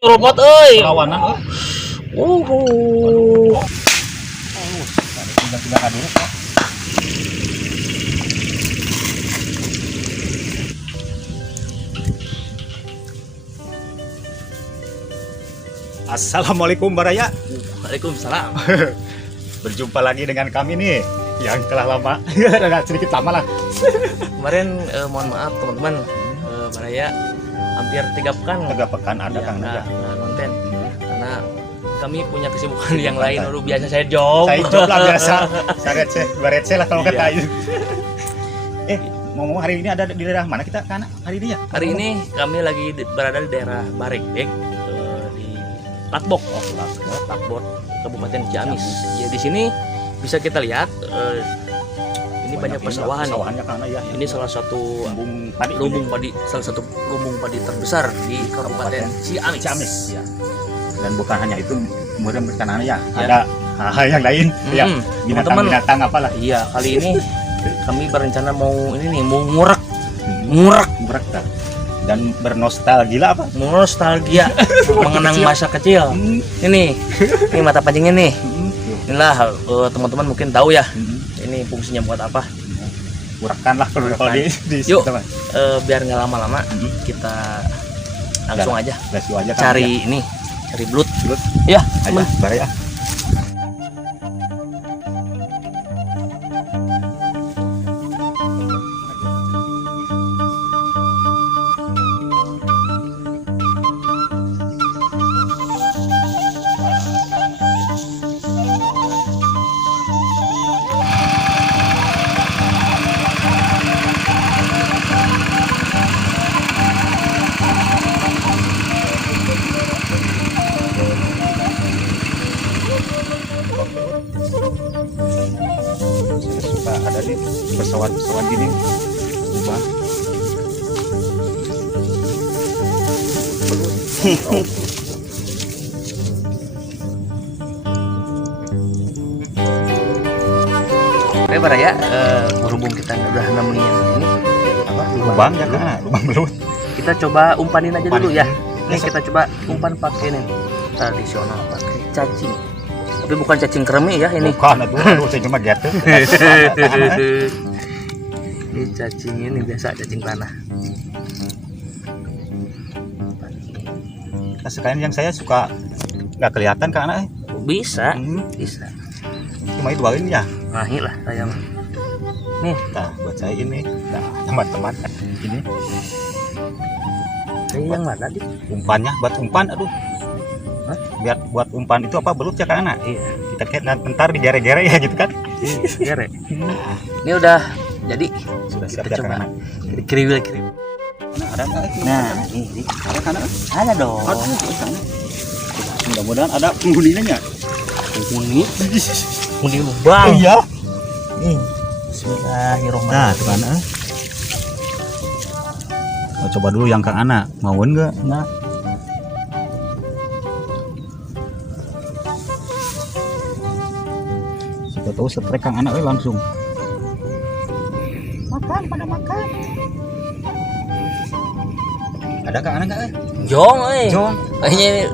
Robot euy. Lawanan sudah dulu. Assalamualaikum Baraya. Waalaikumsalam. Berjumpa lagi dengan kami nih yang telah lama, agak sedikit lama lah. Kemarin mohon maaf teman-teman, Baraya hampir 3 pekan. 3 pekan ada ya, Kang Naja. konten karena kami punya kesibukan yang lain. Lalu biasa saya job. Saya job lah biasa. Saya baretse lah kalau kata itu. Ngomong hari ini ada di daerah mana kita kan hari ini ya? Hari ini kami lagi berada di daerah Barekbek, di Lakbok, Lakbok, Kabupaten Ciamis. Ya di sini bisa kita lihat ini banyak persawahan. Persawahannya karena ya. Ini salah satu lumbung padi, salah satu lumbung padi terbesar di Kabupaten Ciamis. Ya. Dan bukan hanya itu, kemudian berkenaan ya, ada hal yang lain. Ya, binatang apalah. Iya, kali ini kami berencana mau ngurak dan bernostalgia apa? Nostalgia mengenang masa kecil. Ini mata pancingnya nih. Inilah teman-teman mungkin tahu ya. Ini fungsinya buat apa? Urakan lah kalau di yuk biar nggak lama-lama kita langsung aja cari belut ya teman. Baraya. Suka ada di pesawat gini ubah. Oke Baraya, berhubung kita udah nemuin ini apa Lubang ya kan, lubang belut. Kita coba umpanin aja dulu ya. Ini kita coba umpan pakai nih tradisional, pakai cacing. Tapi bukan cacing kremi ya ini. Bukan, aduh saya cuma gitu. Ini cacing ini biasa cacing tanah. Nah, sekarang yang saya suka nggak kelihatan karena Bisa. cuma itu ini ya. Nah, inilah saya. Nih, Nah, buat saya ini, nah teman-teman ini yang mana nih? umpannya buat umpan, aduh. Biar buat umpan itu apa belut ya kan anak? Iya. Kita kayak ntar digere-gere ya gitu kan? Gere. Ini udah jadi. Sudah siap Kita ya coba. kan? Kriwil. Nah, ada nggak? Nah, ini Ada kan? ada dong. Mudah-mudahan ada penghuninya. Muni lubang. Iya. Nih. Bismillahirrahmanirrahim. Nah, itu kan. Coba dulu yang Kang Ana, mauin nggak? Nah. Siapa tahu setrek Kang Ana langsung. Pada makan. Ada Kang Ana nggak? Jong, Jong.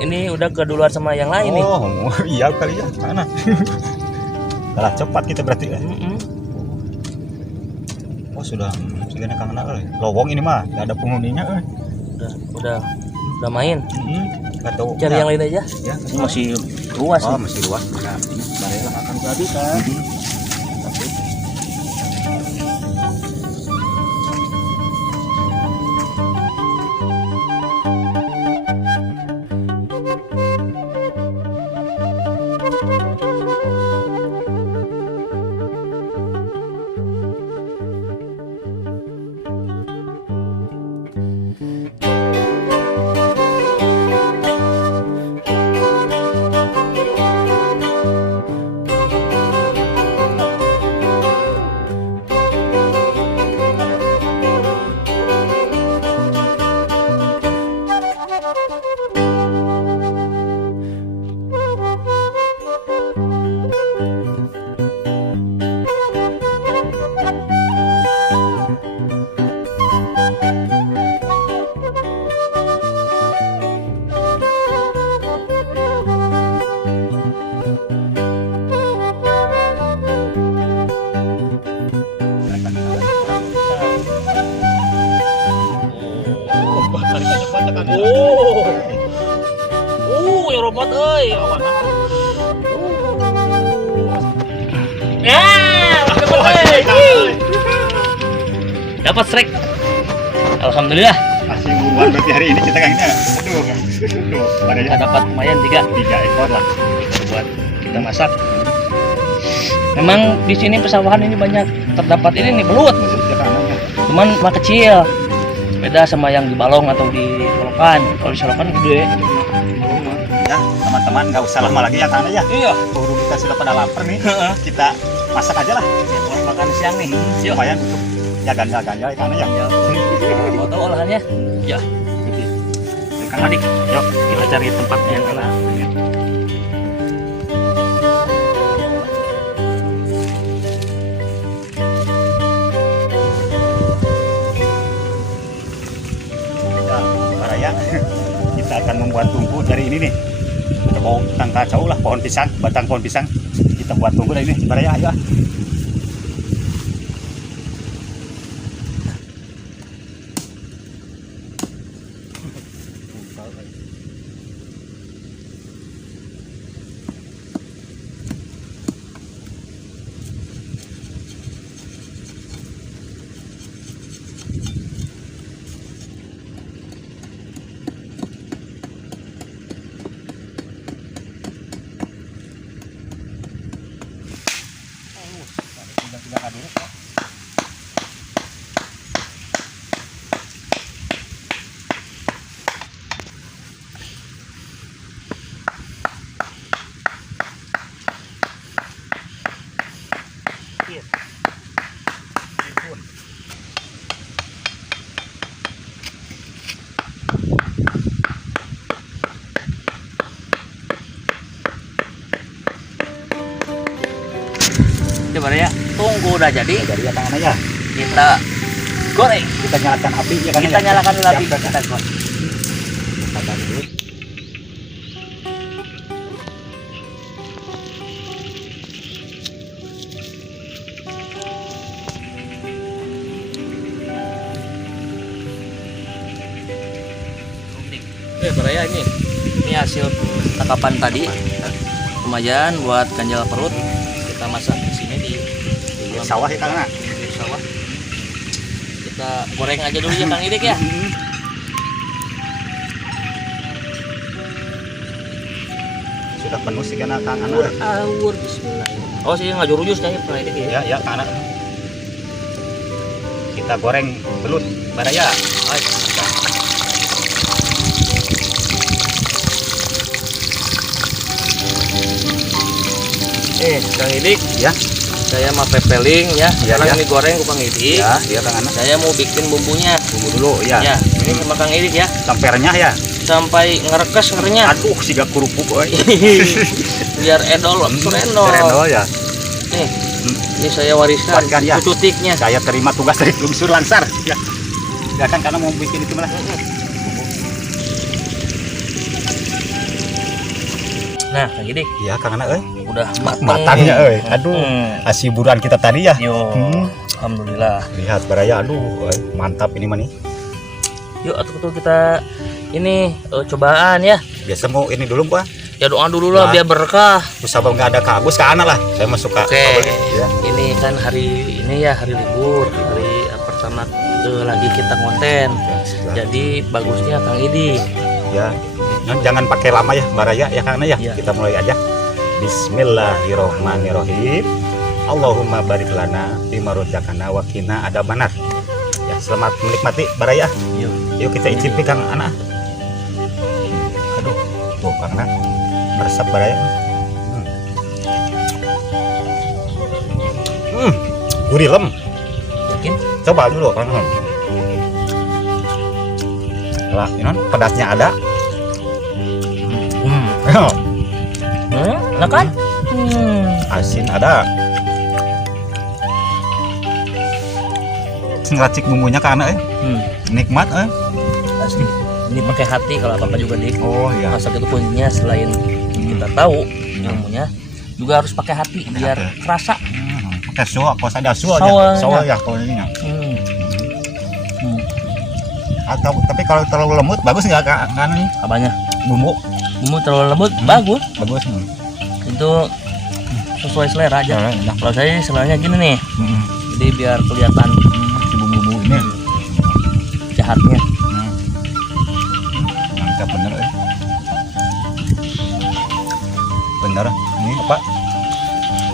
Ini udah keduluan sama yang lain nih. Oh, iya kali ya, Kang Ana. Kalah cepat kita berarti ya. Oh, sudah Kang Ana. Lowong ini mah, nggak ada penghuninya. Udah main. Nggak tahu. Cari yang lain aja. Ya, Ini masih luas. oh, nih. masih luas. Nah, Baraya akan kehabisan. jackpot euy. Ya, dapat strike. Alhamdulillah. Masih buruan berarti hari ini kita kayaknya. Aduh, ada Kita dapat lumayan 3 ekor lah. buat kita masak. Memang di sini pesawahan ini banyak terdapat ini nih belut. Cuman mah kecil. Beda sama yang di balong atau di selokan. Kalau di selokan gede. Ya, teman-teman nggak usah lama lagi ya karena ya. Iya. Buru kita sudah pada lapar nih. Kita masak aja lah. Buat makan siang nih. Yuk. Lumayan untuk ya ganjal-ganjal karena ya. Mau tahu olahannya? Ya. Kang Adik, yuk kita cari tempat yang enak. Ya, Baraya, kita akan membuat tungku dari ini nih. Kita bawa tangka jauh lah pohon pisang, batang pohon pisang. Kita buat tungku dari ini, Baraya, ayo. Coba ya, tunggu udah jadi. Dari ya tangan aja. Kita goreng. Kita nyalakan api ya kan. Kita nyalakan dulu api. Siap, Kita goreng. Sabar dulu. Oke, Baraya ini hasil tangkapan tadi. Lumayan buat ganjal perut. Kita masak di sini di Sawah ya Kang. di sawah. Kita goreng aja dulu ya Kang Idik ya. Sudah penuh sih kan Kang Anak. Awur bismillah. Oh sih ngajurujus nih Kang Idik ya. Ya Kang Anak. Kita goreng belut Baraya. Kang Idik Ya. saya mau pepeling ya. Ya, Sekarang ya. ini goreng ke Kang Idik. Ya, iya Kang Anak. Saya mau bikin bumbunya. Tunggu dulu ya. Ya, ini sama Kang Idik ya. Sampai renyah ya. Sampai ngerekes ngerenya. Aduh, siga kerupuk euy. Biar edol, endol. Rendol ya. Nih, ini saya wariskan Wariskan, ya. tutiknya. Saya terima tugas dari Lungsur Langsar. Ya. Ya kan karena mau bikin itu malah. Nah, Kang Idik Iya, Kang Anak euy. udah matang Matangnya nih. euy. Aduh, asiburan kita tadi ya. Yo, alhamdulillah. Lihat Baraya, aduh, euy, mantap ini mah nih. Yuk, atuh kita ini cobaan ya. Biasa mau ini dulu, Pak. Ya doa dulu lah Nah. biar berkah. Terus abang nggak ada kagus ke anak lah. Saya mah suka. Oke. Ya. Ini kan hari ini ya hari libur, hari pertama lagi kita konten. Jadi bagusnya Kang Idik. Ya. Jangan pakai lama ya, Baraya ya karena ya. Ya. Kita mulai aja. Bismillahirrohmanirrohim. Allahumma barik lana bima rozaqana wa qina adzabannar. Ya, selamat menikmati Baraya. Yuk. Yuk kita icipi Kang Anak. Aduh, tuh Kang Anak. Meresap Baraya. Gurih lem. Yakin? Coba dulu Kang. Lah, ini pedasnya ada. Enak kan? Asin ada. Ngeracik bumbunya ke anak nikmat Asli. Ini pakai hati kalau apa-apa juga Dik. Oh iya. Masak itu kuncinya selain kita tahu ilmunya juga harus pakai hati biar kerasa. Pakai suah, kos ada suah Sawahnya. Sawah ya kalau ini. Atau tapi kalau terlalu lembut bagus nggak kan nih Apanya? bumbu bumbu terlalu lembut bagus. Bagus. Itu sesuai selera aja. Enak. Kalau saya seleranya gini nih, jadi biar kelihatan Si bumbu-bumbu ini. jahatnya. Mantap bener. Bener. Ini apa?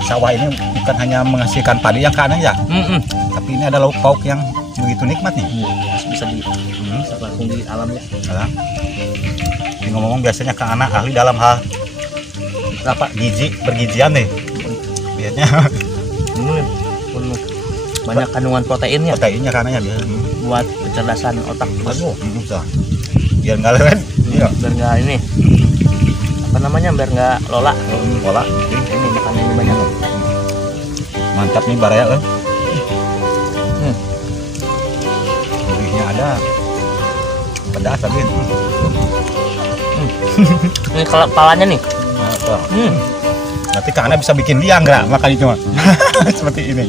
Sawah ini bukan hanya menghasilkan padi yang kanan ya, tapi ini ada lauk pauk yang begitu nikmat nih. Bisa langsung di alam ya. Alam. Ini ngomong biasanya Kang Ana ahli dalam hal apa bergizian nih. Biasanya Penuh banyak kandungan proteinnya proteinnya karena ya biasa. buat kecerdasan otak. Bagus. Bisa. Biar nggak lewat. Iya. Biar nggak ini apa namanya, biar nggak lola. Pola. Ini makanannya banyak. Mantap nih Baraya. Gurihnya ada. Pedas tapi. Ini kalau kepalanya nih. Nanti Kang Ana bisa bikin liang nggak makan itu mah. Seperti ini.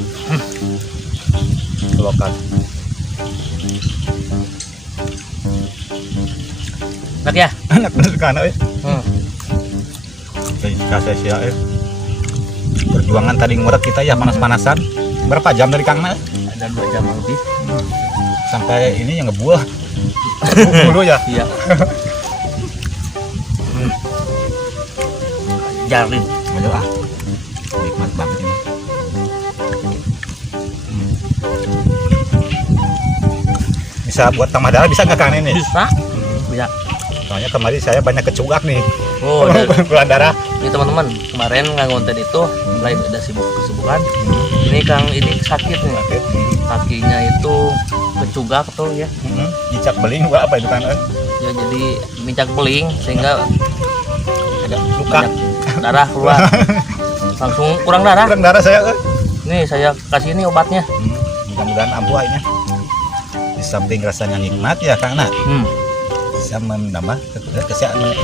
Kelokan. Enak ya. Enak bener Kang Ana. Kasih sia. Perjuangan tadi ngurek kita ya panas-panasan. Berapa jam dari Kang Ana? Ada 2 jam lebih. Sampai ini yang ngebuah. Dulu ya. Iya. Jarin. Ayo ah. Nikmat banget ini. Bisa buat tambah darah bisa nggak Kang ini? Bisa. Bisa. Soalnya kemarin saya banyak kecugak nih. Oh, Keluar darah. ini teman-teman, kemarin nggak ngonten itu, selain ada kesibukan, ini Kang ini sakit nih. Kakinya itu kecugak tuh ya. Cicak beling gua apa itu Kang? Ya jadi mincak beling sehingga ada Luka. banyak darah keluar. Langsung kurang darah. Kurang darah saya. Nih saya kasih ini obatnya. Mudah-mudahan ampuh ini. Di samping rasanya nikmat ya Kang Ana, bisa menambah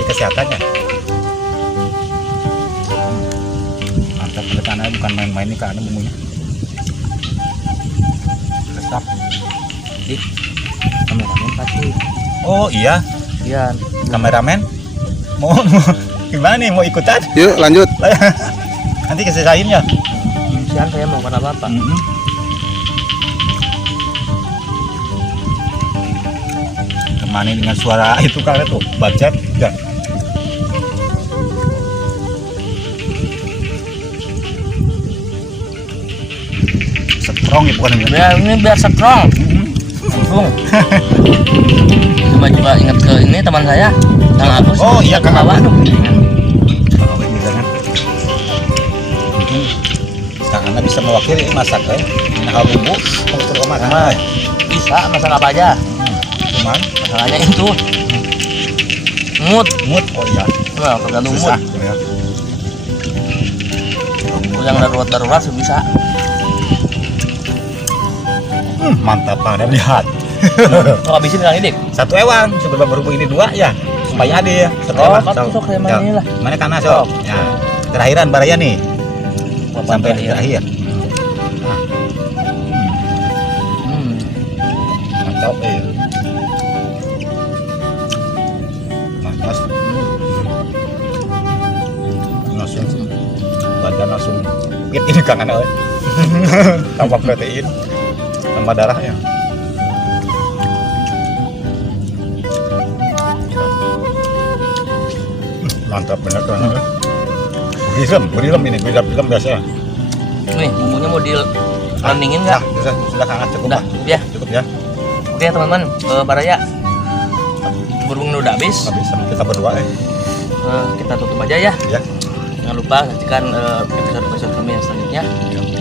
kesehatannya. Mantap bener Kang Ana, bukan main-main nih Kang Ana bumbunya. Resap. Kameramen pasti. Oh iya, Iya. kameramen. Mau gimana nih, mau ikutan? Yuk lanjut. Nanti kesesain ya. Sian saya mau kena apa? Temani dengan suara itu Kang tuh, bacet ya. Strong ya bukan ini. Biar strong. Langsung. Coba ingat ke ini teman saya, Kang Agus. Oh iya Kang Bawa Agus. dong. Kang Ana bisa mewakili masak ini hal bumbu untuk rumah Nah, bisa masak apa aja. cuman Masalahnya itu mood. oh iya Nah, tergantung mood. susah ya. Yang darurat bisa. Mantap Kang Ana, lihat. Oh, habisin Kang Idik. Satu ewang sebelum berhubung ini 2 ya supaya ada ya satu Oh, ewang. sok saya main ini lah. Mana Kang Ana sok ya terakhiran Baraya nih sampai di terakhir. akhir. Mantap mantap langsung badan langsung fit ini Kang Ana tambah protein tambah darahnya. Mantap bener tuh. Burilem ini, burilem biasa. Nih, bumbunya mau di landingin nggak? Sudah sangat cukup. Udah, Pak. ya. Cukup ya. Oke teman-teman, Baraya berhubung udah habis, Habis sama kita berdua kita tutup aja ya. ya. Jangan lupa nantikan episode-episode kami yang selanjutnya.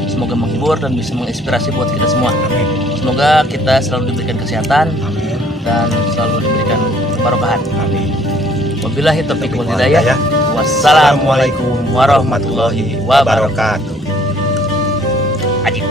Semoga menghibur dan bisa menginspirasi buat kita semua. Amin. Semoga kita selalu diberikan kesehatan Amin. dan selalu diberikan kebarokahan. Amin. Wabillahi taufiq wal Taufiq wal hidayah. hidayah. Wassalamualaikum warahmatullahi wabarakatuh. Wabarakatuh. Ajib.